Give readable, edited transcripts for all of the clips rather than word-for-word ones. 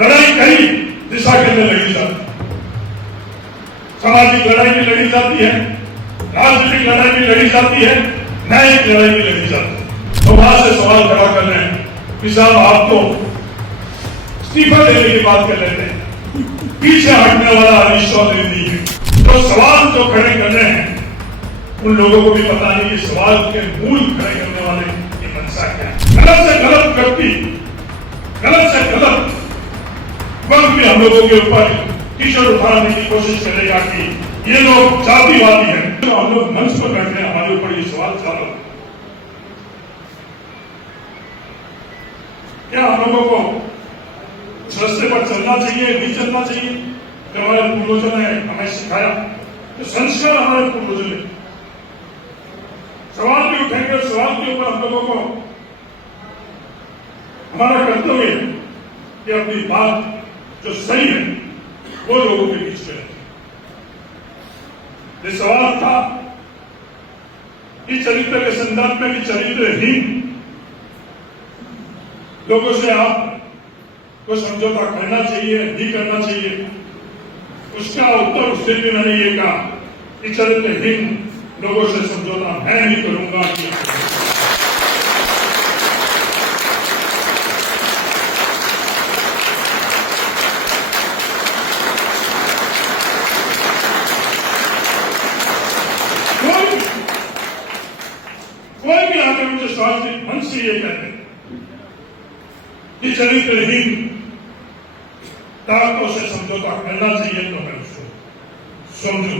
लड़ाई कई दिशा के अंदर लड़ी जाती है। सामाजिक लड़ाई भी लड़ी जाती है, राजनीतिक लड़ाई भी लड़ी जाती है, न्यायिक लड़ाई भी लड़ी जाती है। तो वहां से सवाल खड़ा कर रहे हैं कि साहब आप तो इस्तीफा देने की बात कर लेते हैं, पीछे हटने वाला हरीश चौधरी नहीं है। तो सवाल जो खड़े कर रहे हैं उन लोगों को भी पता नहीं कि सवाल के मूल खड़े करने वाले की मंशा क्या है। गलत से गलत व्यक्ति, गलत से गलत वक्त भी हम लोगों के ऊपर टीशर्ट उठाने की कोशिश करेगा कि ये लोग जातिवादी हैं। तो हम लोग मंच पर बैठे हैं, हमारे ऊपर ये सवाल चालू है। क्या हम लोगों को उस रास्ते पर चलना चाहिए, नहीं चलना चाहिए? जो हमारे पूर्वजों ने हमें सिखाया, तो संस्कार हमारे पूर्वजों ने सवाल भी उठेंगे, सवाल के ऊपर हम लोगों को हमारा कर्तव्य है कि अपनी बात जो सही है वो लोगों के बीच में रखें। ये सवाल था कि चरित्र के संदर्भ में, कि चरित्रहीन लोगों से आप को समझौता करना चाहिए, नहीं करना चाहिए। उसका उत्तर उस दिन भी मैंने ये कहा कि चरित्रहीन लोगों से समझौता मैं नहीं करूंगा। कोई भी आकर मुझे स्वास्थ्य मन से ये कहते हैं कि चरित्रहीन ताकतों से समझौता करना चाहिए, तो मैं उसको समझू।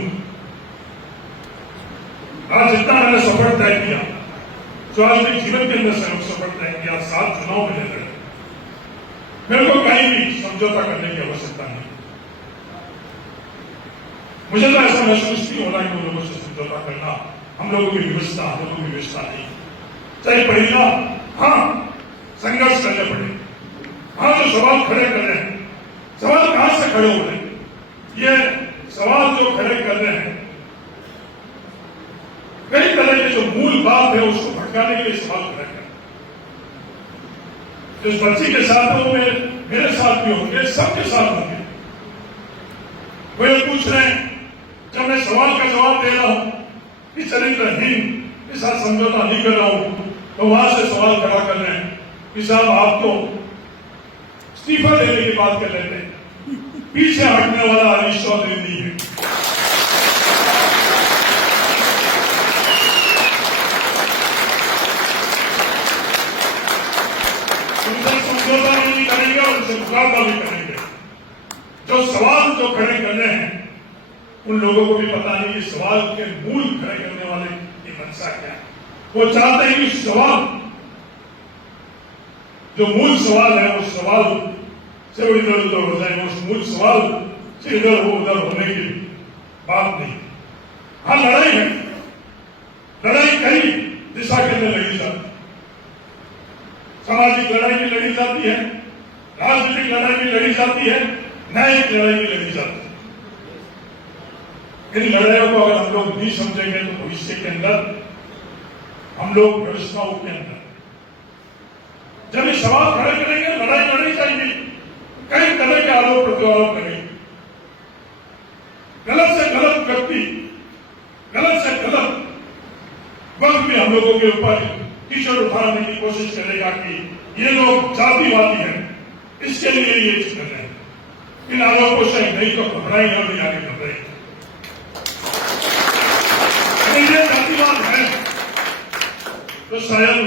आज इतना मैंने सफर तय किया, स्वास्थ्य जीवन के अंदर सफर तय किया, 7 चुनाव में लड़े, मेरे को कहीं भी समझौता करने की आवश्यकता नहीं। मुझे तो ऐसा महसूस नहीं हो रहा कि उन लोगों से समझौता करना हम लोगों की व्यवस्था, हम लोगों की व्यवस्था नहीं। चाहे पड़ेगा, हाँ संघर्ष करने पड़े, हाँ जो सवाल खड़े कर रहे हैं, सवाल कहां से खड़े हो रहे हैं? ये सवाल जो खड़े कर रहे हैं कई तरह की जो मूल बात है उसको भटकाने के लिए सवाल खड़े कर, जिस बच्ची के साथ हो मेरे साथ भी होंगे, सबके साथ होंगे। वे पूछ रहे हैं, जब मैं सवाल का जवाब दे रहा हूं कि चरित्रहीन के साथ समझौता नहीं कर रहा हूं, तो वहां से सवाल खड़ा कर रहे हैं कि साहब आप तो इस्तीफा देने की बात कर लेते हैं, पीछे हटने वाला हरीश चौधरी नहीं है। उनसे समझौता नहीं करेंगे और उनसे मुकाबला भी करेंगे। जो सवाल जो खड़े कर रहे हैं उन लोगों को भी पता नहीं कि सवाल के मूल खड़े करने वाले की मंशा क्या है। वो चाहते हैं कि सवाल जो मूल सवाल है उस सवाल से वो इधर उधर हो जाए, उस मूल सवाल से इधर वो उधर होने की बात नहीं। हाँ लड़ाई है, लड़ाई कई दिशा के अंदर लड़ी जाती है। सामाजिक लड़ाई भी लड़ी जाती है, राजनीतिक लड़ाई भी लड़ी जाती है, न्यायिक लड़ाई भी लड़ी जाती है। इन लड़ाइयों को अगर हम लोग नहीं समझेंगे तो भविष्य के अंदर हम लोग व्यवस्थाओं के अंदर जब ये सवाल खड़े करेंगे, लड़ाई लड़ी जाएगी, कई तरह के आरोप प्रत्यारोप करेंगे। गलत से गलत व्यक्ति, गलत से गलत वक्त भी हम लोगों के ऊपर टीशर्ट उठाने की कोशिश करेगा कि ये लोग जातिवादी हैं, इसके लिए ये चीज कर रहे हैं। इन आरोपों से नहीं तो घबराई और नहीं आगे घबराई। ये जातिवाद है तो शायद